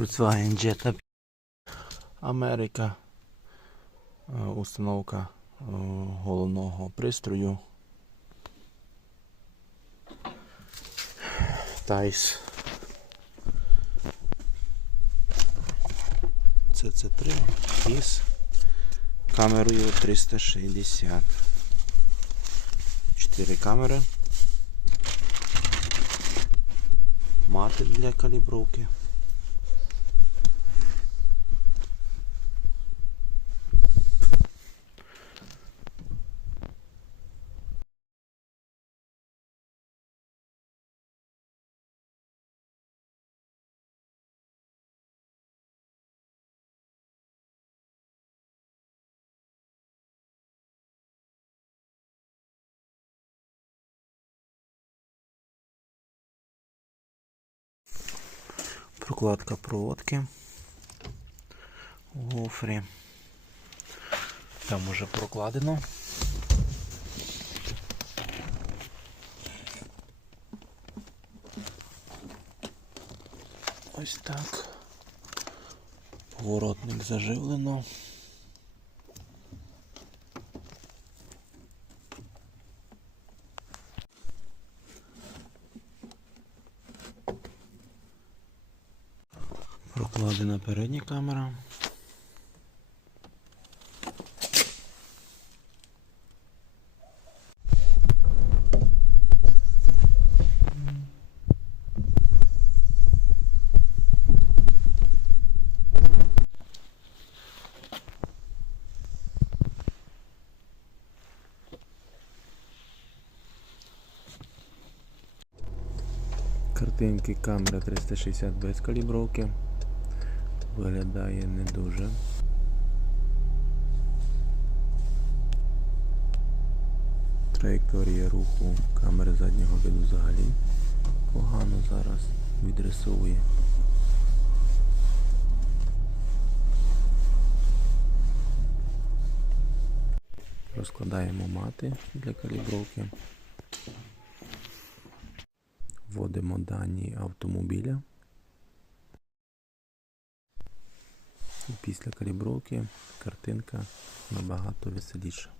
Volkswagen Jetta Америка. Е, Установка е, головного пристрою. Тайс. CC3 із камерою 360. Чотири камери. Мати для калібровки. Прокладка проводки. у Гофрі. Там уже прокладено. Ось так. Поворотник заживлено. Прокладена передня камера. Картинки камера 360 без калібровки. Виглядає не дуже. Траєкторія руху камери заднього виду взагалі погано зараз відрисовує. Розкладаємо мати для калібровки. Вводимо дані автомобіля. Після калібровки картинка набагато веселіша.